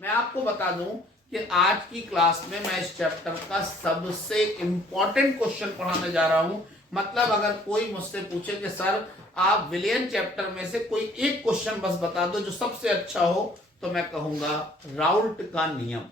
मैं आपको बता दूं कि आज की क्लास में मैं इस चैप्टर का सबसे इंपॉर्टेंट क्वेश्चन पढ़ाने जा रहा हूं। मतलब अगर कोई मुझसे पूछे कि सर आप विलियन चैप्टर में से कोई एक क्वेश्चन बस बता दो जो सबसे अच्छा हो, तो मैं कहूंगा राउल्ट का नियम।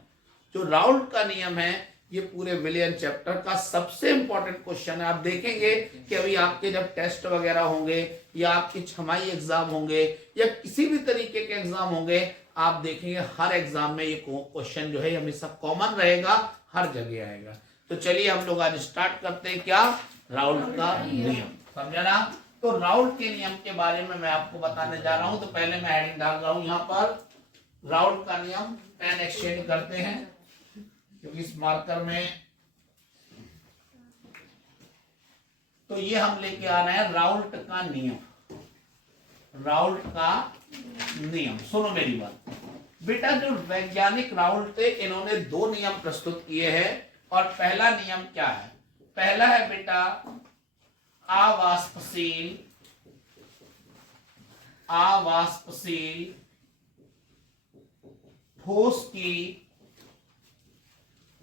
जो राउल्ट का नियम है ये पूरे विलियन चैप्टर का सबसे इंपॉर्टेंट क्वेश्चन है। आप देखेंगे कि अभी आपके जब टेस्ट वगैरह होंगे या आपके छमाही एग्जाम होंगे या किसी भी तरीके के एग्जाम होंगे, आप देखेंगे हर एग्जाम में ये क्वेश्चन जो है हमेशा कॉमन रहेगा, हर जगह आएगा। तो चलिए हम लोग आज स्टार्ट करते हैं। क्या? राउल्ट का नियम। समझा ना? तो राउल्ट के नियम के बारे में मैं आपको बताने जा रहा हूं। तो पहले मैं हेडिंग डाल रहा हूं यहां पर राउल्ट का नियम। पेन एक्सचेंज करते हैं क्योंकि इस मार्कर में तो ये हम लेके आ रहे हैं राउल्ट का नियम। राउल्ट का नियम सुनो मेरी बात बेटा। जो वैज्ञानिक राउल्ट थे इन्होंने दो नियम प्रस्तुत किए हैं। और पहला नियम क्या है? पहला है बेटा अवाष्पशील ठोस की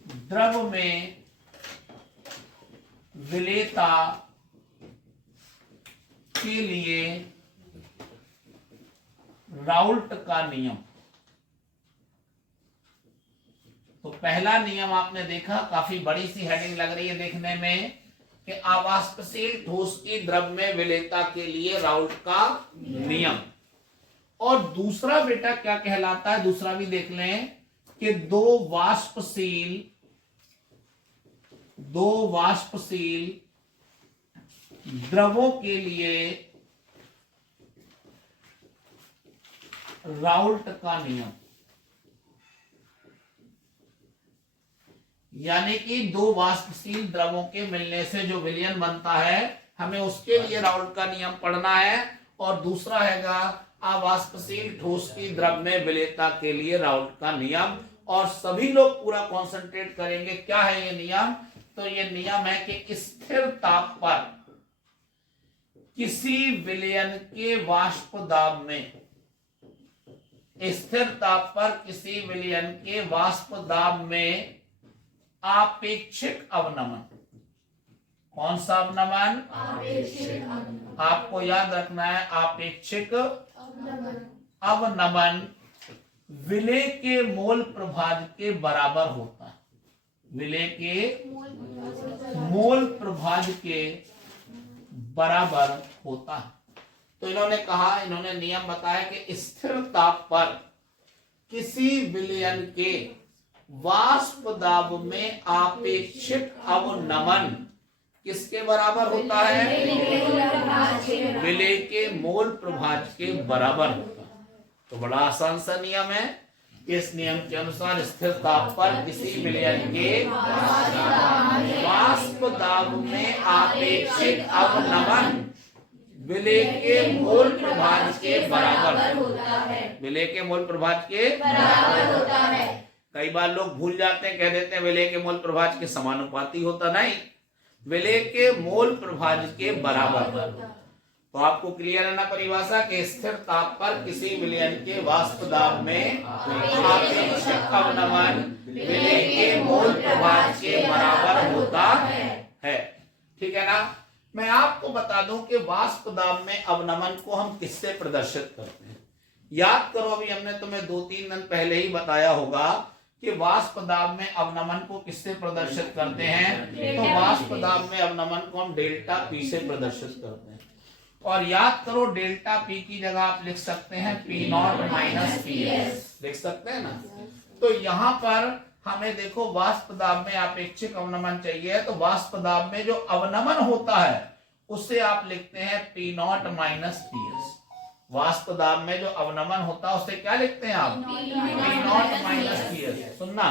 द्रव में विलेयता के लिए राउल्ट का नियम। तो पहला नियम आपने देखा, काफी बड़ी सी हेडिंग लग रही है देखने में कि अवाष्पशील ठोस की द्रव में विलेयता के लिए राउल्ट का नियम। और दूसरा बेटा क्या कहलाता है? दूसरा भी देख लें कि दो वाष्पशील द्रवों के लिए राउल्ट का नियम। यानी कि दो वाष्पशील द्रवों के मिलने से जो विलयन बनता है, हमें उसके लिए राउल्ट का नियम पढ़ना है। और दूसरा हैगा अवाष्पशील ठोस की द्रव में विलेयता के लिए राउल्ट का नियम। और सभी लोग पूरा कॉन्सेंट्रेट करेंगे क्या है ये नियम। तो ये नियम है कि स्थिर ताप पर किसी विलयन के वाष्प दाब में, स्थिर ताप पर किसी विलयन के वाष्प दाब में आपेक्षिक अवनमन। कौन सा अवनमन? आपको याद रखना है आपेक्षिक अवनमन विलेय के मोल प्रभाज के बराबर होता है। विलेय के मोल प्रभाज के बराबर होता है। तो इन्होंने नियम बताया कि स्थिर ताप पर किसी विलयन के वाष्प दाब में आपेक्षिक अवनमन किसके बराबर होता है? विलेय के मोल प्रभाज के बराबर होता है। तो बड़ा आसान सा नियम है। इस नियम के अनुसार स्थिर ताप पर किसी विलयन के वाष्प दाब में आपेक्षिक अवनमन विलेय के मोल प्रभाज के बराबर होता है। विलेय के मोल प्रभाज के बराबर होता है। कई बार लोग भूल जाते हैं, कह देते हैं विलेय के मोल प्रभाज के समानुपाती होता। नहीं, विलेय के मोल प्रभाज के बराबर। तो आपको क्लियर है ना परिभाषा के स्थिर ताप पर किसी विलयन के वाष्प दाब में आपेक्षिक अवनमन विलेय के मोल प्रभाज के बराबर होता है। ठीक है ना? मैं आपको बता दूं कि वाष्प दाब में अवनमन को हम किससे प्रदर्शित करते हैं। याद करो, अभी हमने तुम्हें 2-3 दिन पहले ही बताया होगा कि वाष्प दाब में अवनमन को किससे प्रदर्शित करते हैं। तो वाष्प दाब में अवनमन को हम डेल्टा पी से प्रदर्शित करते हैं। और याद करो डेल्टा पी की जगह आप लिख सकते हैं P naught minus P S, लिख सकते हैं ना। तो यहां पर हमें देखो वाष्प दाब में अपेक्षिक अवनमन चाहिए, तो वाष्प दाब में जो अवनमन होता है उसे आप लिखते हैं P naught minus P S. वाष्प दाब में जो अवनमन होता है उसे क्या लिखते हैं आप? P naught minus P S. सुनना,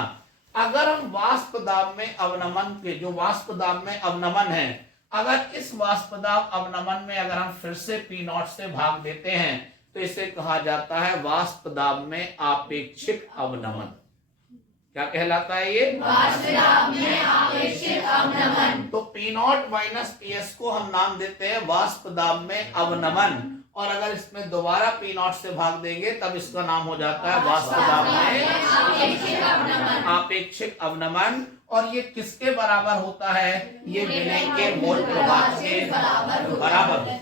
अगर हम वाष्प दाब में अवनमन के जो वाष्प दाब में अवनमन है, अगर इस वाष्प दाब अवनमन में अगर हम फिर से पी नॉट से भाग देते हैं तो इसे कहा जाता है वाष्प दाब में आपेक्षिक अवनमन। क्या कहलाता है ये? वाष्प दाब में आपेक्षिक अवनमन। तो P naught minus P S को हम नाम देते हैं वाष्प दाब में अवनमन। और अगर इसमें दोबारा पी नॉट से भाग देंगे तब इसका नाम हो जाता है वास्तव में आपेक्षिक अवनमन। और ये किसके बराबर होता है? ये विलेय के मोल प्रभाज के बराबर होता है।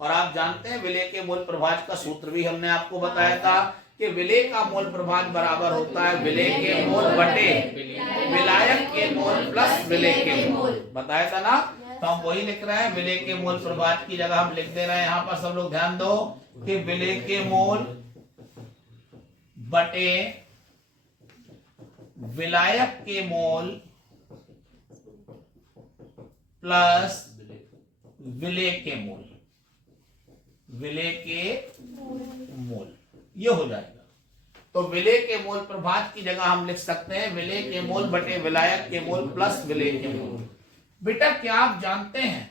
और आप जानते हैं विलेय के मोल प्रभाज का सूत्र भी हमने आपको बताया था कि विलेय का मोल प्रभाज बराबर होता है विलेय के मोल बटे विलायक के मोल प्लस विलेय के मोल। बताया था ना? तो हम वही लिख रहे हैं, विलेय के मोल प्रभाज की जगह हम लिख दे रहे हैं यहाँ पर। सब लोग ध्यान दो कि विलेय के मोल बटे विलायक के मोल प्लस विलेय के मोल, विलेय के मोल, ये हो जाएगा। तो विलेय के मोल प्रभाज की जगह हम लिख सकते हैं विलेय के मोल बटे विलायक के मोल प्लस विलेय के मोल। बेटा क्या आप जानते हैं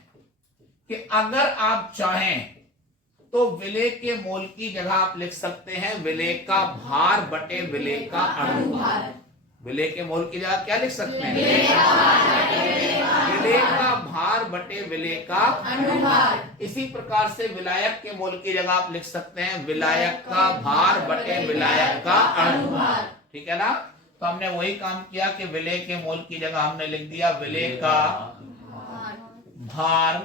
कि अगर आप चाहें तो विलेय के मोल की जगह आप लिख सकते हैं विलेय का भार बटे विलेय का अणुभार। विलेय के मोल की जगह क्या लिख सकते हैं? विलेय का भार बटे विलेय का अणुभार। इसी प्रकार से विलायक के मोल की जगह आप लिख सकते हैं विलायक का भार बटे विलायक का अणुभार। ठीक है ना? तो हमने वही काम किया कि विलेय के मोल की जगह हमने लिख दिया विलेय का भार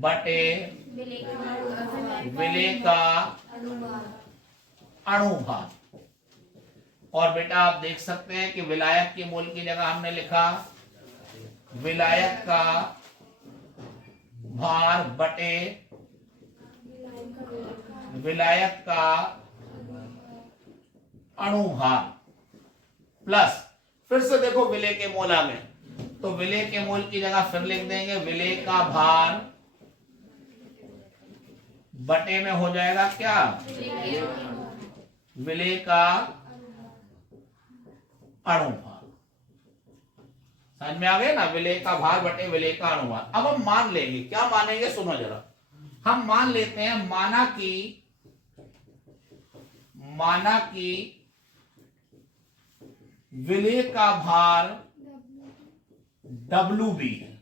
बटे विलेय का अणुभार। और बेटा आप देख सकते हैं कि विलायक के मोल की जगह हमने लिखा विलायक का भार बटे विलायक का अणुभार प्लस, फिर से देखो विलेय के मोल आ गए, तो विलेय के मोल की जगह फिर लिख देंगे विलेय का भार बटे में हो जाएगा क्या? विलेय का अणुभार। समझ में आ गया ना? विलेय का भार बटे विलेय का अणुभार। अब हम मान लेंगे, क्या मानेंगे सुनो जरा। हम मान लेते हैं माना कि विलेय का भार WB है।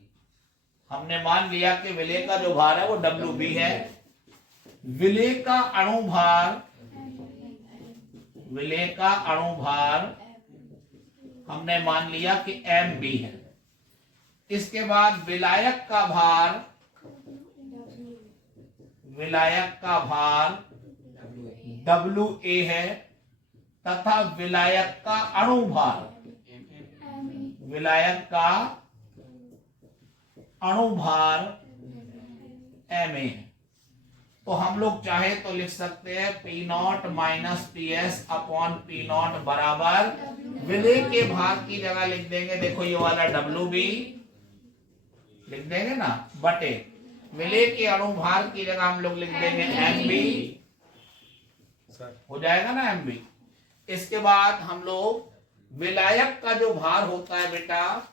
हमने मान लिया कि विलेय का जो भार है वो WB है। विलेय का अणुभार हमने मान लिया कि MB है। इसके बाद विलायक का भार WA है तथा विलायक का अणुभार MA है। तो हम लोग चाहे तो लिख सकते हैं P0 minus PS upon P0 बराबर विलेय के भार की जगह लिख देंगे, देखो ये वाला WB लिख देंगे ना, बटे विलेय के अणुभार की जगह हम लोग लिख देंगे MB, हो जाएगा ना MB। इसके बाद हम लोग विलायक का जो भार होता है बेटा,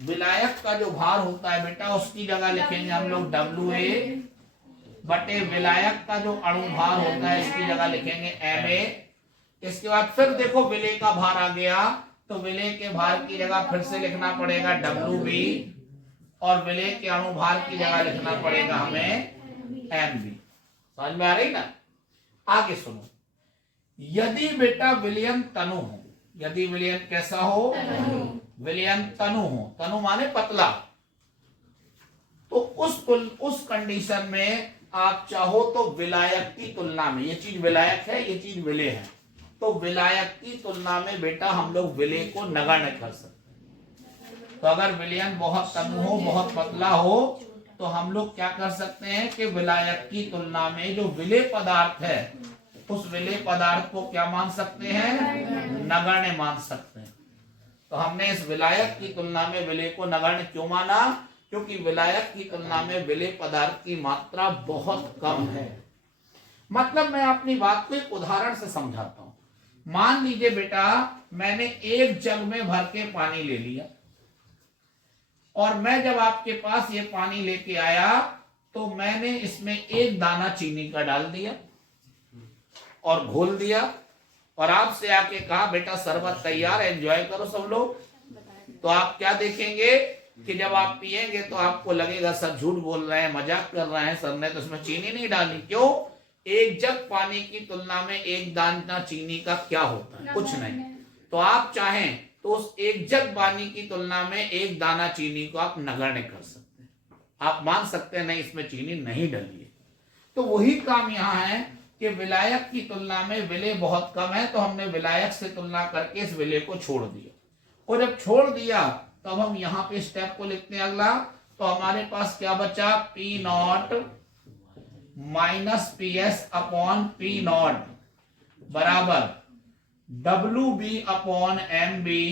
विलायक का जो भार होता है बेटा उसकी जगह लिखेंगे हम लोग WA बटे विलायक का जो अणुभार होता है इसकी जगह लिखेंगे MA। इसके बाद फिर देखो विलेय का भार आ गया, तो विलेय के भार की जगह फिर से लिखना पड़ेगा WB और विलेय के अणुभार की जगह लिखना पड़ेगा हमें MB। समझ में आ रही ना? आगे सुनो, यदि बेटा विलयन तनु हो, यदि विलयन कैसा हो? विलयन तनु हो, तनु माने पतला, तो उस कंडीशन में आप चाहो तो विलायक की तुलना में, ये चीज विलायक है ये चीज विलेय है, तो विलायक की तुलना में बेटा हम लोग विलेय को नगण्य कर सकते। तो अगर विलयन बहुत तनु हो, बहुत पतला हो, तो हम लोग क्या कर सकते हैं कि विलायक की तुलना में जो विलेय पदार्थ है उस विलेय पदार्थ को क्या मान सकते हैं? नगण्य मान सकते हैं। तो हमने इस विलायक की तुलना में विलेय को नगण्य क्यों माना? क्योंकि विलायक की तुलना में विलेय पदार्थ की मात्रा बहुत कम है। मतलब मैं अपनी बात को एक उदाहरण से समझाता हूं। मान लीजिए बेटा मैंने एक जग में भर के पानी ले लिया और मैं जब आपके पास ये पानी लेके आया तो मैंने इसमें एक दाना चीनी का डाल दिया और घोल दिया और आपसे आके कहा बेटा शरबत तैयार है, एंजॉय करो सब लोग। तो आप क्या देखेंगे कि जब आप पिएंगे तो आपको लगेगा सर झूठ बोल रहे हैं, मजाक कर रहे हैं, सर ने तो इसमें चीनी नहीं डाली। क्यों? एक जग पानी की तुलना में एक दाना चीनी का क्या होता है? कुछ नहीं। तो आप चाहें तो उस एक जग पानी की तुलना में एक दाना चीनी को आप नगण्य कर सकते हैं। आप मान सकते हैं नहीं इसमें चीनी नहीं डली है। तो वही काम यहाँ है कि विलायक की तुलना में विलेय बहुत कम है, तो हमने विलायक से तुलना करके इस विलेय को छोड़ दिया। और जब छोड़ दिया तो अब हम यहाँ पे स्टेप को लिखते हैं अगला। तो हमारे पास क्या बचा? P naught minus P S upon P naught बराबर W B upon M B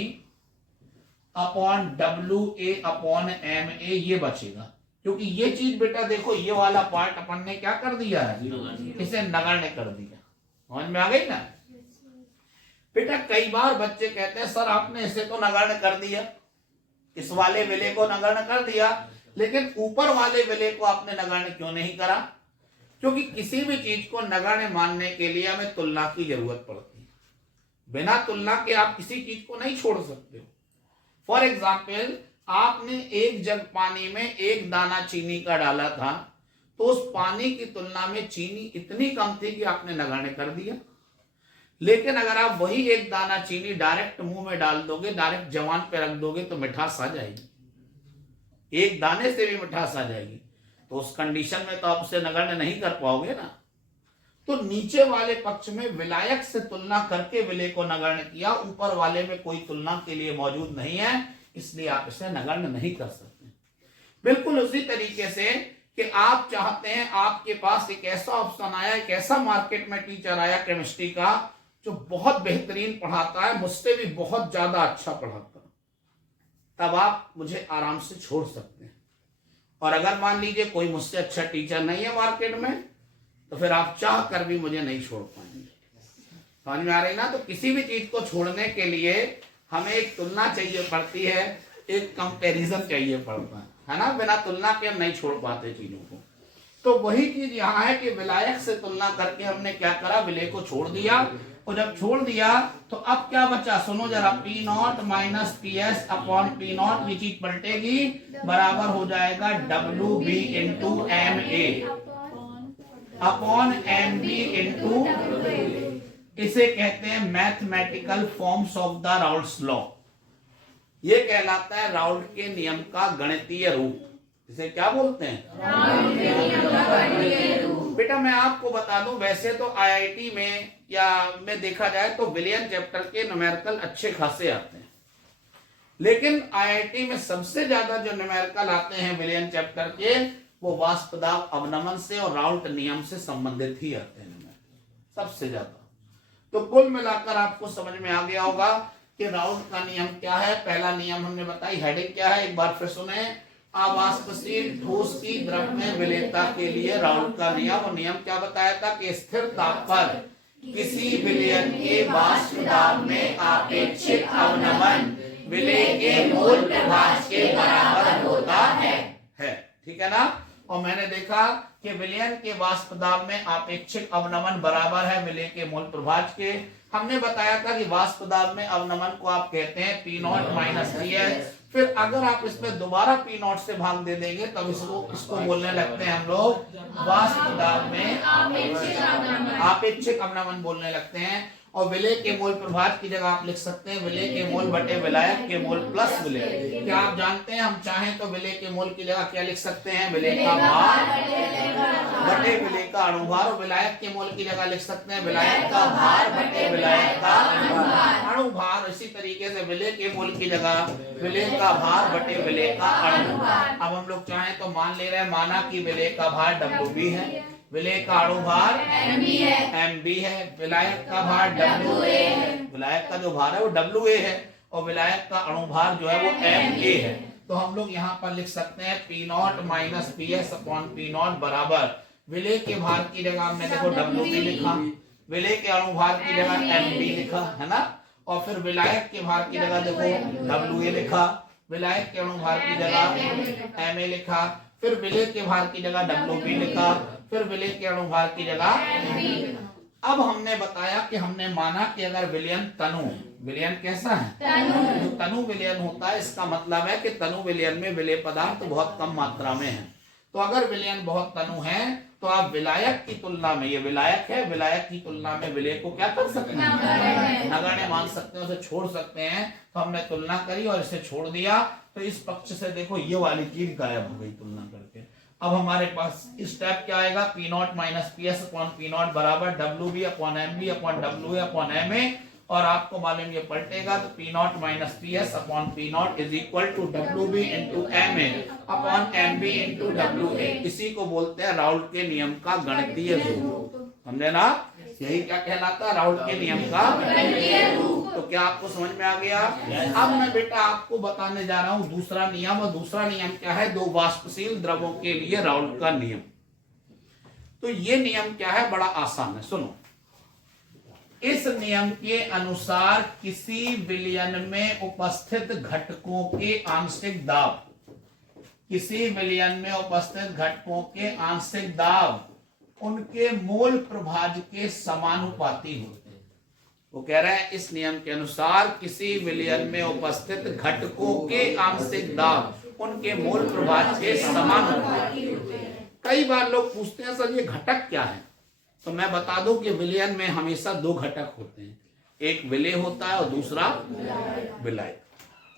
upon W A upon M A, ये बचेगा। क्योंकि ये चीज बेटा देखो, ये वाला पार्ट अपन ने क्या कर दिया है, इसे नगण्य कर दिया। समझ में आ गई ना बेटा? कई बार बच्चे कहते हैं सर आपने इसे तो नगण्य कर दिया, इस वाले विलेय को नगण्य कर दिया, लेकिन ऊपर वाले विलेय को आपने नगण्य क्यों नहीं करा? क्योंकि किसी भी चीज को नगण्य मानने के लिए हमें तुलना की जरूरत पड़ती है। बिना तुलना के आप किसी चीज को नहीं छोड़ सकते हो। फॉर एग्जाम्पल, आपने एक जग पानी में एक दाना चीनी का डाला था, तो उस पानी की तुलना में चीनी इतनी कम थी कि आपने नगण्य कर दिया। लेकिन अगर आप वही एक दाना चीनी डायरेक्ट मुंह में डाल दोगे, डायरेक्ट जवान पे रख दोगे, तो मिठास आ जाएगी, एक दाने से भी मिठास आ जाएगी। तो उस कंडीशन में तो आप उसे नगण्य नहीं कर पाओगे ना। तो नीचे वाले पक्ष में विलायक से तुलना करके विलेय को नगण्य किया, ऊपर वाले में कोई तुलना के लिए मौजूद नहीं है, इसलिए आप इसे नगण्य नहीं कर सकते। बिल्कुल उसी तरीके से कि आप चाहते हैं, आपके पास एक ऐसा ऑप्शन आया, एक ऐसा मार्केट में टीचर आया केमिस्ट्री का जो बहुत बेहतरीन पढ़ाता है, मुझसे भी बहुत ज्यादा अच्छा पढ़ाता है, तब आप मुझे आराम से छोड़ सकते हैं। और अगर मान लीजिए कोई मुझसे अच्छा टीचर नहीं है मार्केट में, तो फिर आप चाह कर भी मुझे नहीं छोड़ पाएंगे। समझ में आ रही ना? तो किसी भी चीज को छोड़ने के लिए हमें एक तुलना चाहिए पड़ती है, एक कंपैरिजन चाहिए पड़ता है ना? बिना तुलना के हम नहीं छोड़ पाते चीजों को। तो वही चीज यहाँ है कि विलायक से तुलना करके हमने क्या करा, विलेय को छोड़ दिया। और जब छोड़ दिया तो अब क्या बचा? सुनो जरा, P naught minus P S upon P naught, ये चीज पलटेगी, बराबर हो जाएगा W B into M A upon M B into, इसे कहते हैं mathematical forms of the Raoult's law. ये कहलाता है राउल्ट के नियम का गणितीय रूप। इसे क्या बोलते हैं? बेटा मैं आपको बता दूं, वैसे तो आईआईटी में या में देखा जाए तो विलियन चैप्टर के न्यूमेरिकल अच्छे खासे आते हैं, लेकिन आईआईटी में सबसे ज्यादा जो न्यूमेरिकल आते हैं विलियन चैप्टर के, वो वाष्पदाब अवनमन से और राउल्ट नियम से संबंधित ही आते हैं सबसे ज्यादा। तो कुल मिलाकर आपको समझ में आ गया होगा कि राउल्ट का नियम क्या है। पहला नियम हमने बताई, हेडिंग क्या है एक बार फिर सुने, अवाष्पशील ठोस की द्रव में विलेयता के लिए राउल्ट का नियम। और नियम क्या बताया था कि स्थिर ताप पर किसी विलयन के वाष्प दाब में आपेक्षिक अवनमन विलेय के मूल प्रभाज के बराबर होता है। ठीक है ना? और मैंने देखा कि विलयन के वाष्प दाब में आपेक्षिक अवनमन बराबर है विलेय के मूल प्रभाज के। हमने बताया था कि वाष्प दाब में अवनमन को आप कहते हैं P naught minus P S. फिर अगर आप इसमें दोबारा पी नॉट से भाग दे देंगे तब इसको बोलने लगते हैं हम लोग वाष्प दाब में आपेक्षिक अवनमन बोलने लगते हैं। और विलेय के मोल प्रभाज की जगह आप लिख सकते हैं विलेय के मोल बटे विलायक के मोल प्लस विलेय। क्या आप जानते हैं हम चाहें तो विलेय के मोल की जगह क्या लिख सकते हैं, विलेय का भार बटे विलेय का अणुभार। और विलायक के मोल की जगह लिख सकते हैं विलायक का भार बटे विलायक का अणुभार। इसी तरीके से विलेय के मोल की जगह विलेय का भार बटे विलेय का अणुभार। अब हम लोग चाहें तो मान ले रहे हैं, माना कि विलेय का भार WB है, विलेय का अणुभार MB है, विलायक का भार WA है, विलायक का जो भार है वो WA है और विलायक का अणुभार जो है वो MA है। तो हम लोग यहाँ पर लिख सकते हैं P not minus P S upon P naught बराबर विलेय के भार की जगह हमने देखो WB लिखा, विलेय के अणुभार की जगह MB लिखा है ना, और फिर विलायक के भार की जगह देखो WA लिखा, विलायक के अणुभार की जगह MA लिखा, फिर विलेय के भार की जगह WB लिखा, फिर विलेय के अणुभार की जगह। अब हमने बताया कि हमने माना कि अगर विलयन तनु, विलयन कैसा है, तनु, जो तनु विलयन होता है इसका मतलब है कि तनु विलयन में विलेय पदार्थ बहुत कम मात्रा में है। तो अगर विलयन बहुत तनु है तो आप विलायक की तुलना में, ये विलायक है, विलायक की तुलना में विलेय को क्या कर सकते हैं, नगण्य मान सकते हैं, उसे छोड़ सकते हैं। तो हमने तुलना करी और इसे छोड़ दिया, तो इस पक्ष से देखो ये वाली चीज गायब हो गई तुलना करके। अब हमारे पास स्टेप क्या आएगा, P naught minus P S upon P naught बराबर W B upon M B upon W A upon M A, और आपको मालूम ये पलटेगा तो P naught minus P S upon P naught is equal to W B into M A upon M B into W A. इसी को बोलते हैं राउल्ट के नियम का गणितीय रूप। समझे ना, यही क्या कहलाता है, राउल्ट के नियम का गणितीय रूप। तो क्या आपको समझ में आ गया? अब मैं बेटा आपको बताने जा रहा हूं दूसरा नियम, और दूसरा नियम क्या है, दो वाष्पशील द्रवों के लिए राउल्ट का नियम। तो ये नियम क्या है, बड़ा आसान है, सुनो। इस नियम के अनुसार किसी विलयन में उपस्थित घटकों के आंशिक दाब, किसी विलयन में उपस्थित घटकों के आंशिक दाब उनके मोल प्रभाज के समानुपाती होते हैं। वो कह रहे हैं इस नियम के अनुसार किसी विलयन में उपस्थित घटकों के आंशिक दाब उनके मोल प्रभाज के समानुपाती होते हैं। कई बार लोग पूछते हैं सर ये घटक क्या है, तो मैं बता दूं कि विलयन में हमेशा दो घटक होते हैं, एक विलेय होता है और दूसरा विलायक।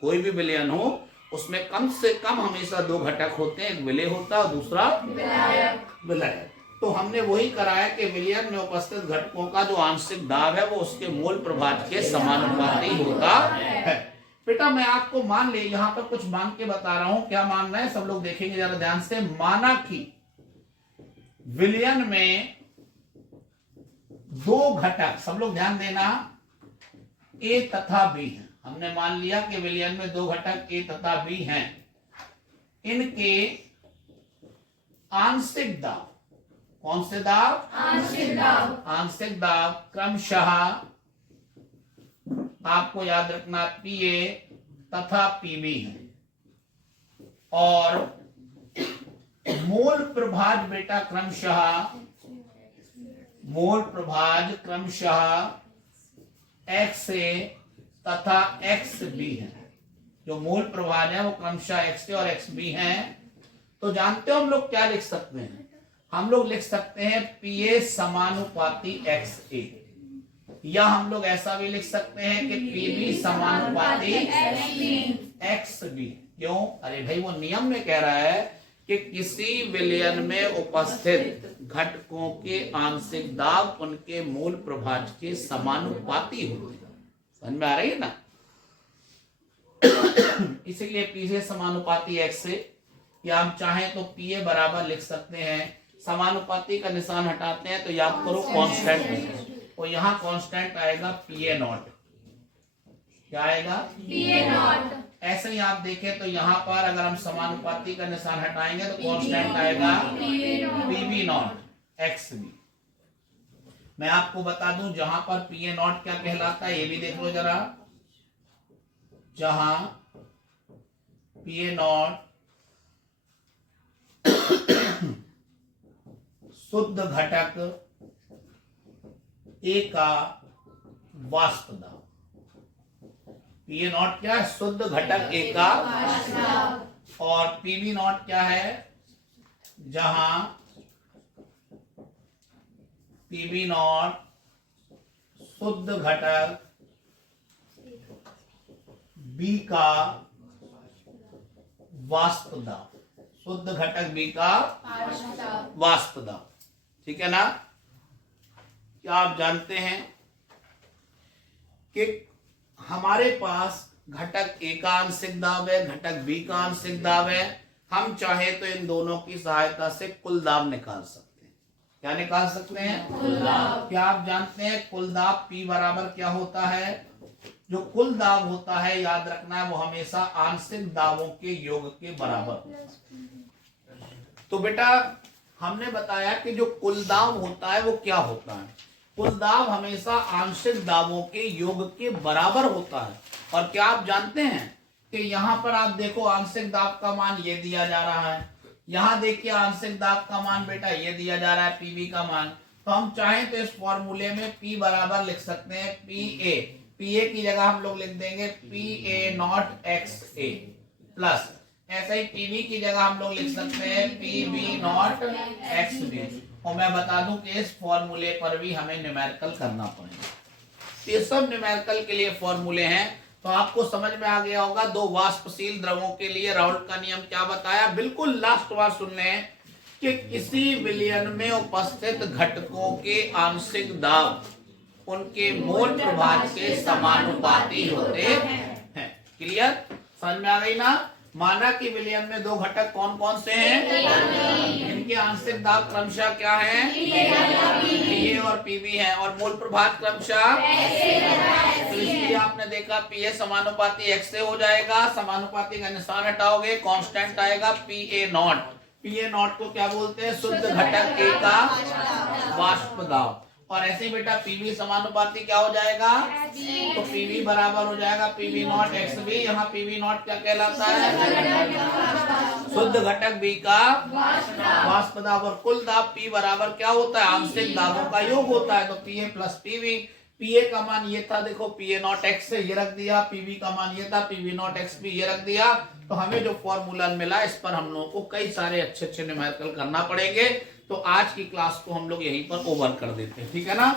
कोई भी विलयन हो उसमें कम से कम हमेशा दो घटक होते हैं, एक विलेय होता है और दूसरा विलायक। तो हमने वही कराया कि विलयन में उपस्थित घटकों का जो आंशिक दाब है वो उसके मोल प्रभाज के समानुपाती होता है। बेटा मैं आपको मान ले यहाँ पर कुछ मान के बता रहा हूं, क्या मान रहे हैं सब लोग देखेंगे जरा ध्यान से। माना कि विलयन में दो घटक, सब लोग ध्यान देना, ए तथा बी है। हमने मान लिया कि विलयन में दो घटक ए तथा बी हैं। इनके आंशिक दाब, कौन से दाब, आंशिक दाब, आंशिक दाब क्रमशः आपको याद रखना पीए तथा पीबी है, और मोल प्रभाज बेटा क्रमशः, मोल प्रभाज क्रमशः एक्स ए तथा एक्स बी है। जो मोल प्रभाज है वो क्रमशः एक्स ए और एक्स बी है। तो जानते हो हम लोग क्या लिख सकते हैं, हम लोग लिख सकते हैं पी ए समानुपाती एक्स ए, या हम लोग ऐसा भी लिख सकते हैं कि पी बी समानुपाती एक्स बी। क्यों? अरे भाई वो नियम में कह रहा है कि किसी विलयन में उपस्थित घटकों के आंशिक दाब उनके मूल प्रभाज के समानुपाती होते हैं। समझ में आ रही है ना? इसीलिए पी से समानुपाती एक्स से, या हम चाहें तो पी ए बराबर लिख सकते हैं। समानुपाती का निशान हटाते हैं तो याद करो कांस्टेंट, और यहाँ कांस्टेंट आएगा पी ए नॉट। क्या आएगा? P A not. ऐसे ही आप देखें तो यहाँ पर अगर हम समानुपाती का निशान हटाएंगे तो कांस्टेंट आएगा P B naught X B. मैं आपको बता दूं जहां पर पी ए नॉट क्या कहलाता है ये भी देख लो जरा। जहां पी ए नॉट शुद्ध घटक ए का वाष्प दाब, पी ए नॉट क्या है? शुद्ध घटक ए का, और पी बी नॉट क्या है? जहां पी बी नॉट शुद्ध घटक बी का वाष्प दाब, शुद्ध घटक बी का वाष्प दाब। ठीक है ना? क्या आप जानते हैं कि हमारे पास घटक ए का आंशिक दाब है, घटक बी का आंशिक दाब है। हम चाहे तो इन दोनों की सहायता से कुल दाब निकाल सकते हैं। क्या निकाल सकते हैं? कुल दाब। क्या आप जानते हैं कुल दाब P बराबर क्या होता है? जो कुल दाब होता है याद रखना है वो हमेशा आंशिक दाबों के योग के बराबर। तो बेटा हमने बताया कि जो कुल दाब होता है वो क्या होता है? कुल दाब हमेशा आंशिक दाबों के योग के बराबर होता है। और क्या आप जानते हैं कि यहाँ पर आप देखो आंशिक दाब का मान ये दिया जा रहा है, यहाँ देखिए आंशिक दाब का मान बेटा ये दिया जा रहा है पीबी का मान। तो हम चाहें तो इस फॉर्मूले में P बराबर लिख सकते हैं पी ए की जगह हम लोग लिख देंगे PA0XA प्लस, ऐसे ही PB की जगह हम लोग लिख सकते हैं PB0XB। और मैं बता दूं कि इस फॉर्मूले पर भी हमें न्यूमेरिकल करना पड़ेगा। ये सब न्यूमेरिकल के लिए फॉर्मूले हैं। तो आपको समझ में आ गया होगा दो वाष्पशील द्रवों के लिए राउल्ट का नियम क्या बताया। बिल्कुल लास्ट बार सुन लें कि किसी विलयन में उपस्थित घटकों के आंशिक दाब उनके मोल प्रभाज के समानुपाती होते हैं। क्लियर, समझ में आ गई ना। माना कि विलयन में दो घटक कौन कौन से हैं, इनके आंशिक दाब क्रमशः क्या है, पीए और पीबी है, और मोल प्रभाज क्रमशः। तो इसलिए आपने देखा पीए समानुपाती एक्स से हो जाएगा, समानुपाती का निशान हटाओगे, कांस्टेंट आएगा पीए नॉट को क्या बोलते हैं, शुद्ध घटक ए का वाष्प दाब। और ऐसे ही बेटा पीवी समानुपाती क्या हो जाएगा, तो पीवी बराबर हो जाएगा PB0 XB। यहाँ PB0 क्या कहलाता है, शुद्ध घटक बी का वाष्प दाब। और कुल दाब P बराबर क्या होता है, आंशिक दाबों का योग होता है। तो PA प्लस PV, PA का मान ये था देखो PA0X से ये रख दिया, PV का मान ये था PB0XB ये रख दिया। तो हमें जो फॉर्मूला मिला इस पर हम लोगों को कई सारे अच्छे अच्छे न्यूमेरिकल करना पड़ेंगे। तो आज की क्लास को हम लोग यहीं पर ओवर कर देते हैं, ठीक है ना।